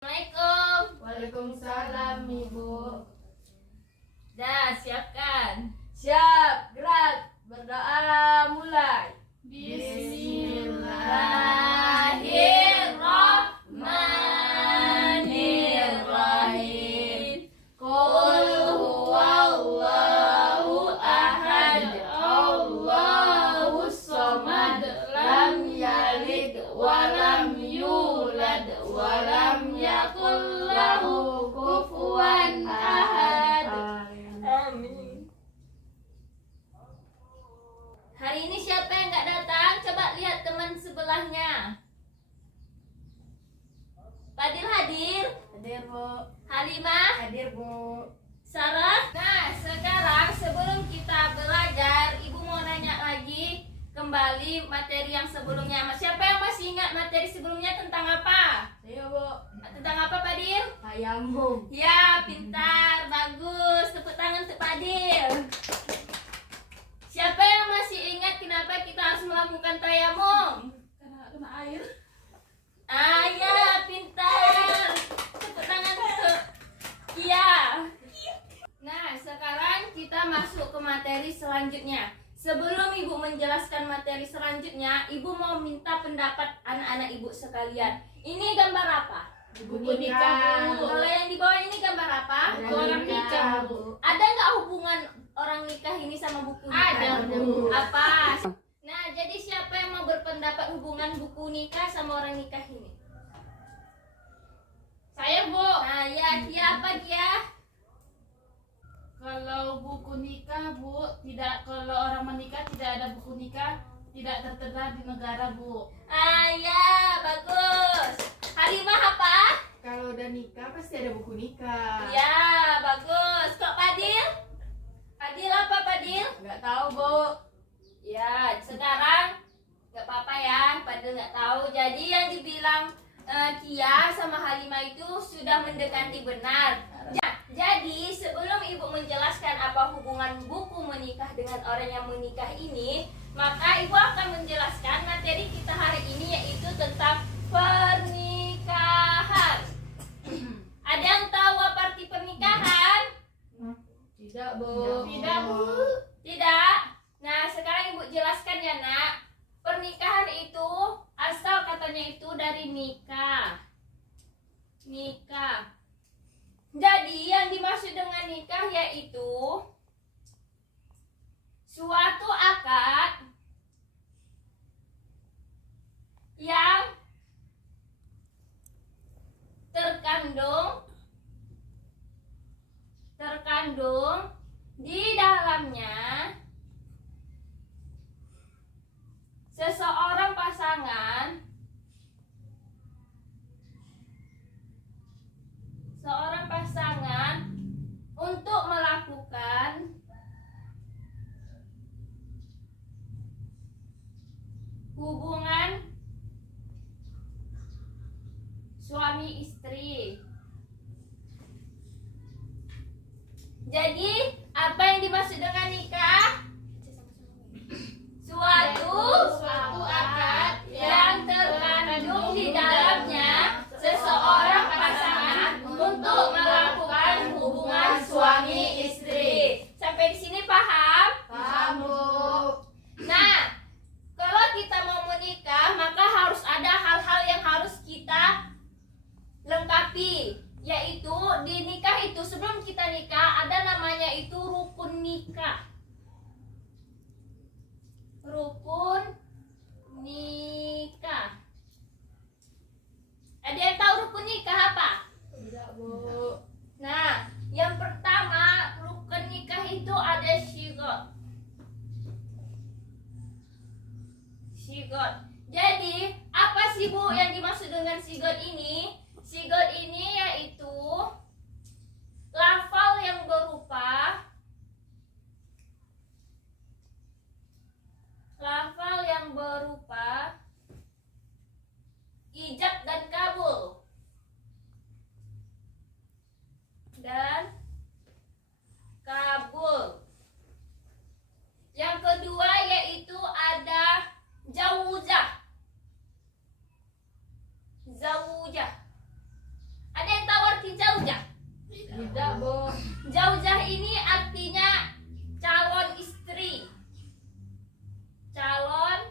Assalamualaikum. Waalaikumsalam, Ibu. Dah, siapkan. Siap, gerak, berdoa mulai. Bismillahirrahmanirrahim. Qul huwallahu ahad, Allahus samad, lam yalid walam yulad walam yakul lahu kufuwan ahad. Amin. Hari ini siapa yang nggak datang? Coba lihat teman sebelahnya. Fadil hadir, Hadir, Bu. Halimah, Hadir, Bu. Sarah. Nah, sekarang sebelum kita belajar, Ibu mau nanya lagi kembali materi yang sebelumnya. Siapa yang masih ingat materi sebelumnya tentang apa? Saya, Bu. Tentang apa, Fadil? Tayamum. Ya, pintar, bagus. Tepuk tangan untuk Fadil. Siapa yang masih ingat kenapa kita harus melakukan tayamum? Karena kena air. Ya, pintar. Tepuk tangan untuk Kia. Nah, sekarang kita masuk ke materi selanjutnya. Sebelum Ibu menjelaskan materi selanjutnya, Ibu mau minta pendapat anak-anak Ibu sekalian. Ini gambar apa? Buku nikah, Bu. Kalau yang di bawah ini gambar apa? Orang nikah, Bu. Ada nggak hubungan orang nikah ini sama buku nikah? Ada, Bu. Apa? Nah, jadi siapa yang mau berpendapat hubungan buku nikah sama orang nikah ini? Saya, Bu. Nah, ya, Kia apa Kia? Kalau buku nikah, Bu, kalau orang menikah tidak ada buku nikah, tidak tertera di negara, Bu. Ya, bagus. Halimah apa? Kalau udah nikah pasti ada buku nikah. Ya, bagus. Kok Fadil? Fadil apa Fadil? Nggak tahu, Bu. Ya, sekarang nggak apa-apa ya, Fadil nggak tahu. Jadi yang dibilang Kia sama Halimah itu sudah mendekati benar. Jadi sebelum Ibu menjelaskan apa hubungan buku menikah dengan orang yang menikah ini, maka Ibu akan menjelaskan materi kita hari ini, yaitu tentang pernikahan. Ada yang tahu apa arti pernikahan? Tidak, Bu. Tidak, Bu. Tidak. Nah, sekarang Ibu jelaskan ya, Nak. Pernikahan itu asal katanya itu dari nikah. Nikah. Jadi yang dimaksud dengan nikah yaitu suatu akad yang terkandung di dalamnya seorang pasangan untuk melakukan hubungan suami istri. Jadi, apa yang dimaksud dengan nikah? Suatu akad yang terkandung di dalamnya seseorang pasangan untuk melakukan hubungan suami istri. Sampai di sini paham? Paham, Bu. Nah, kalau kita mau menikah, maka harus ada hal-hal yang harus kita lengkapi, yaitu di nikah itu, sebelum kita nikah ada namanya itu rukun nikah. Rukun nikah. Ada yang tahu rukun nikah apa? Tidak, Bu. Nah, yang pertama rukun nikah itu ada syigot. Syigot. Jadi, apa sih Bu yang dimaksud dengan syigot ini? Syigot ini yaitu lafal yang berupa ijab dan kabul. Zaujah ini artinya calon istri. Calon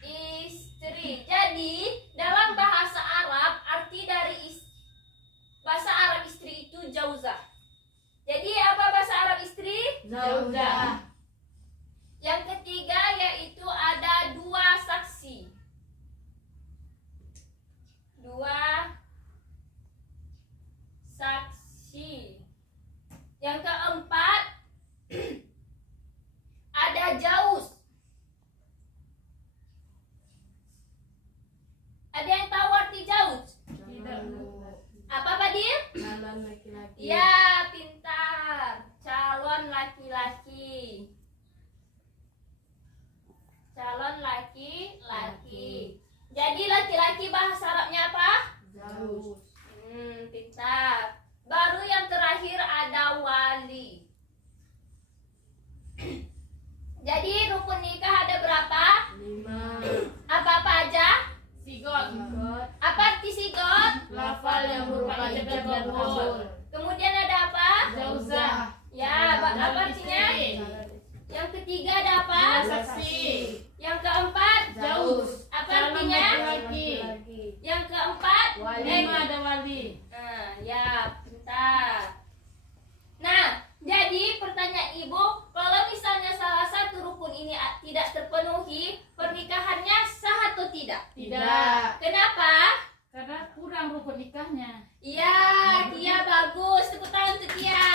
istri. Jadi dalam bahasa Arab arti dari bahasa Arab istri itu zaujah. Jadi apa bahasa Arab istri? Zaujah. Yang ketiga yaitu ada dua saksi. Dua saksi. Yang keempat ada jauz. Ada yang tahu arti jauz? Tidak, Bu. Apa Fadil? Calon laki-laki. Ya, pintar. Calon laki-laki. Calon laki-laki. Jadi laki-laki bahasa Arabnya apa? Zaus. Pintar. Baru yang terakhir ada wali. Jadi rukun nikah ada berapa? 5. Apa-apa aja? Sigot. Ikut. Apa arti sigot? Lafal yang berupa ijab dan kabul. Kemudian ada apa? Zauzah. Ya, apa artinya? Istri. Yang ketiga ada apa? Saksi. Yang keempat? Jauz. Apa Calon artinya? laki-laki. Yang keempat? Wali. Lima ada wali. Nah, ya, pintar. Nah, jadi pertanyaan ibu, kalau misalnya salah satu rukun ini tidak terpenuhi, pernikahannya sah atau tidak? Tidak. Kenapa? Karena kurang rukun nikahnya. Iya, Kia bagus. Tepuk tangan untuk Kia.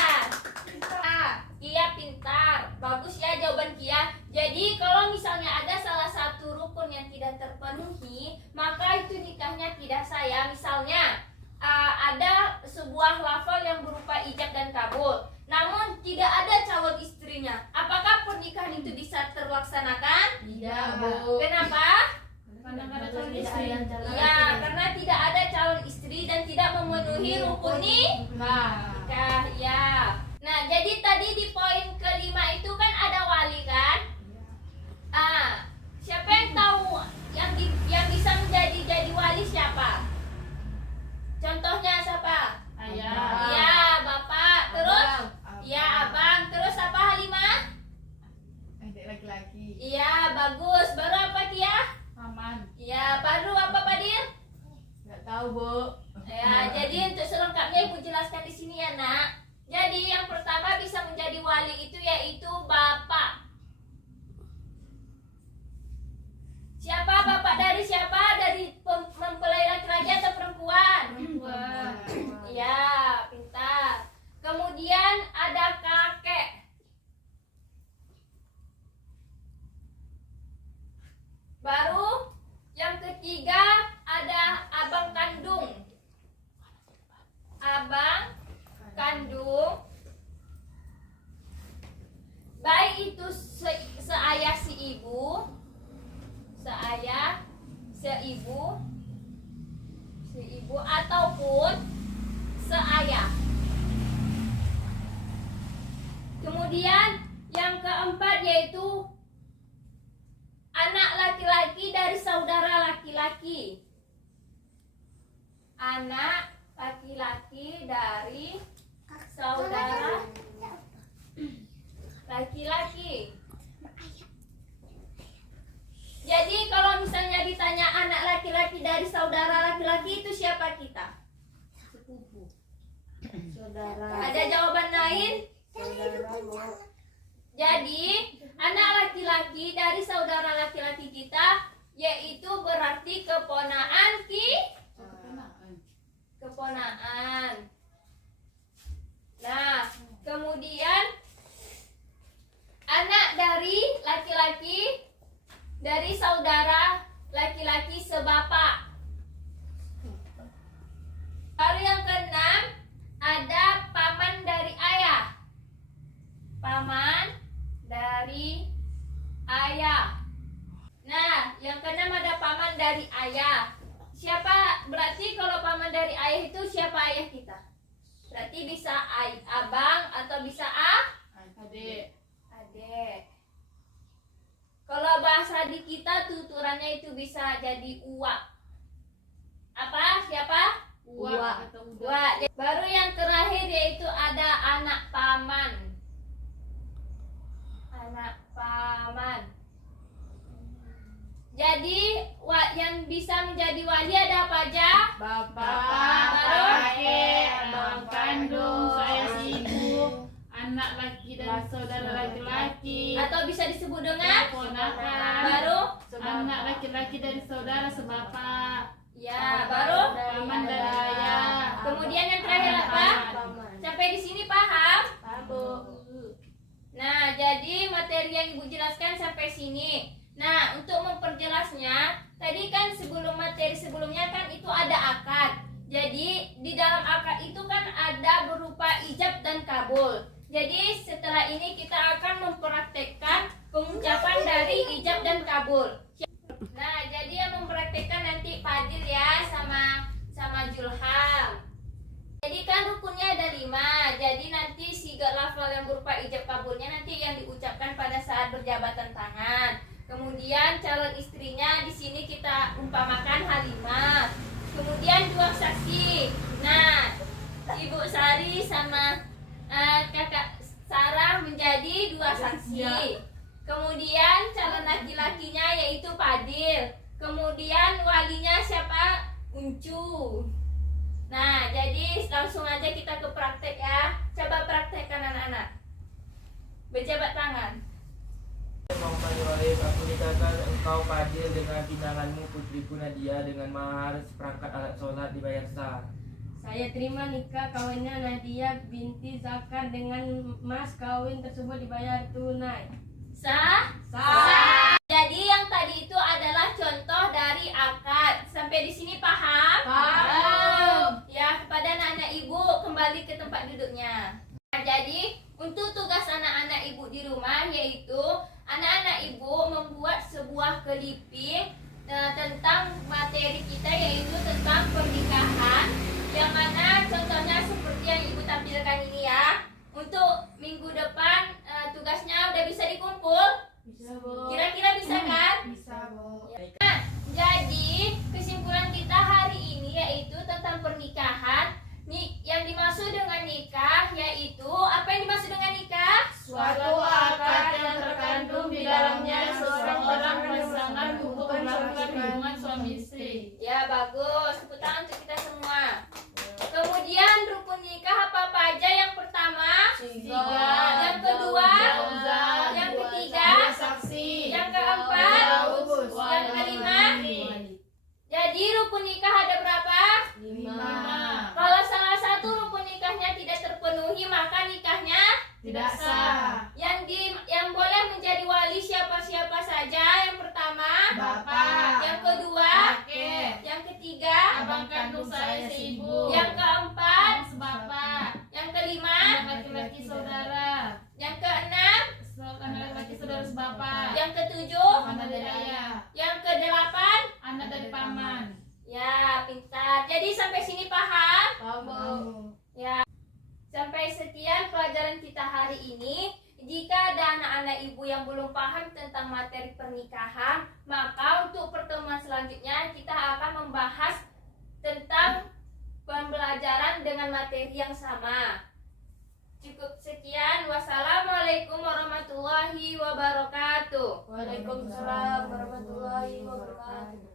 Kia pintar. Bagus ya jawaban Kia. Jadi kalau misalnya ada salah satu rukun yang tidak terpenuhi, maka itu nikahnya tidak sah ya. Misalnya ada sebuah lafal yang berupa ijab dan kabul, namun tidak ada calon istrinya. Apakah pernikahan itu bisa terlaksanakan? Tidak, Bu. Kenapa? Karena nggak ada calon istri. Ya, karena tidak ada calon istri dan tidak memenuhi rukun Nah. nikah. Ya. Nah, jadi tadi di poin kelima itu kan ada wali kan? Siapa yang tahu yang bisa menjadi wali siapa? Contohnya siapa? Ayah. Iya, Bapak. Terus? Abang. Iya, Abang. Terus apa Halimah? Adik laki-laki. Iya, bagus. Baru apa Kia? Paman. Iya, baru apa Fadil? Nggak tahu, Bu. Ya, jadi untuk selengkapnya Ibu jelaskan di sini ya, Nak. Jadi yang pertama bisa menjadi wali itu yaitu bapak. Siapa bapak dari siapa? Dari mempelai laki-laki atau perempuan? Perempuan. Iya, pintar. Kemudian ada kakek. Baru yang ketiga ada abang kandung. Abang kandung, baik itu seayah si ibu, seayah seibu, ataupun seayah. Kemudian yang keempat yaitu anak laki-laki dari saudara laki-laki. Anak laki-laki dari saudara laki-laki. Jadi kalau misalnya ditanya anak laki-laki dari saudara laki-laki itu siapa kita? Sepupu. Saudara. Ada jawaban lain? Jadi anak laki-laki dari saudara laki-laki kita yaitu berarti keponaan keponaan. Nah, kemudian anak dari laki-laki dari saudara laki-laki sebapak. Lalu yang keenam ada paman dari ayah. Paman dari ayah. Nah, yang keenam ada paman dari ayah. Siapa berarti kalau paman dari ayah itu siapa ayah kita? Berarti bisa abang atau bisa Adik. adek. Kalau bahasa di kita tuturannya itu bisa jadi uak. Apa? Siapa? Uak atau udah. Wah, baru yang terakhir yaitu ada anak paman. Anak paman. Jadi yang bisa menjadi wali ada apa aja? Bapak, Baru? Kakek, abang kandung, saya si ibu, anak laki dan saudara laki-laki, Atau bisa disebut dengan keponakan, baru? anak laki-laki dari saudara sebapak, Ya, baru? paman dan ayah. Kemudian yang terakhir apa? Sampai di sini paham? Nah, jadi materi yang Ibu jelaskan sampai sini. Nah, untuk memperjelasnya, tadi kan sebelum materi sebelumnya kan itu ada akad. Jadi, di dalam akad itu kan ada berupa ijab dan kabul. Jadi, setelah ini kita akan mempraktekkan pengucapan dari ijab dan kabul. Nah, jadi yang mempraktekkan nanti Fadil ya sama Julham. Jadi kan rukunnya ada 5. Jadi nanti sigat lafal yang berupa ijab kabulnya nanti yang diucapkan pada saat berjabatan tangan. Kemudian calon istrinya di sini kita umpamakan Halimah. Kemudian 2 saksi. Nah, Ibu Sari sama Kakak Sarah menjadi 2 saksi. Kemudian calon laki-lakinya yaitu Fadil. Kemudian walinya siapa? Uncu. Nah, jadi langsung aja kita ke praktek ya. Coba praktekkan anak-anak. Berjabat tangan. Muhammad Walid, aku nikahkan engkau Fadil dengan pinanganmu putriku Nadia dengan mahar seperangkat alat sholat dibayar sah. Saya terima nikah kawinnya Nadia binti Zakar dengan mas kawin tersebut dibayar tunai. Sah? Sah. Jadi yang tadi itu adalah contoh dari akad. Sampai di sini paham? Paham. Ya, kepada anak-anak ibu kembali ke tempat duduknya. Nah, jadi untuk tugas anak-anak ibu di rumah yaitu anak-anak ibu membuat sebuah clipping tentang materi kita yaitu tentang pernikahan, yang mana contohnya seperti yang ibu tampilkan ini ya. Untuk minggu depan tugasnya udah bisa dikumpul? Bisa, Bu. Kira-kira bisa kan? Bisa, Bu. Nah, jadi kesimpulan kita hari ini yaitu tentang pernikahan. Yang dimaksud dengan nikah yaitu apa yang dimaksud dengan nikah? Suatu akad yang terkandung di dalamnya seorang orang pasangan untuk melakukan hubungan suami istri. Ya, bagus. Tepuk tangan untuk kita semua. Kemudian rukun nikah apa aja? Yang pertama, yang kedua, yang ketiga, Saksi. yang keempat, Daus. yang kelima. Jadi rukun nikah ada berapa? 5. Kalau salah satu rukun nikahnya tidak terpenuhi maka nikahnya Tidak sah. yang boleh menjadi wali siapa-siapa saja. Yang pertama, Bapak. yang kedua, Kakek. yang ketiga, Abang kandung saya si ibu. yang keempat, sebapak. yang kelima, Anak laki-laki saudara. yang keenam, Anak laki-laki saudara sebapak. yang ketujuh, Anak dari ayah. yang kedelapan. Anak dari paman. Ya, pintar. Jadi sampai sini paham? Paham. Ya. Sampai sekian pelajaran kita hari ini. Jika ada anak-anak ibu yang belum paham tentang materi pernikahan, maka untuk pertemuan selanjutnya kita akan membahas tentang pembelajaran dengan materi yang sama. Cukup sekian. Wassalamualaikum warahmatullahi wabarakatuh. Waalaikumsalam warahmatullahi wabarakatuh.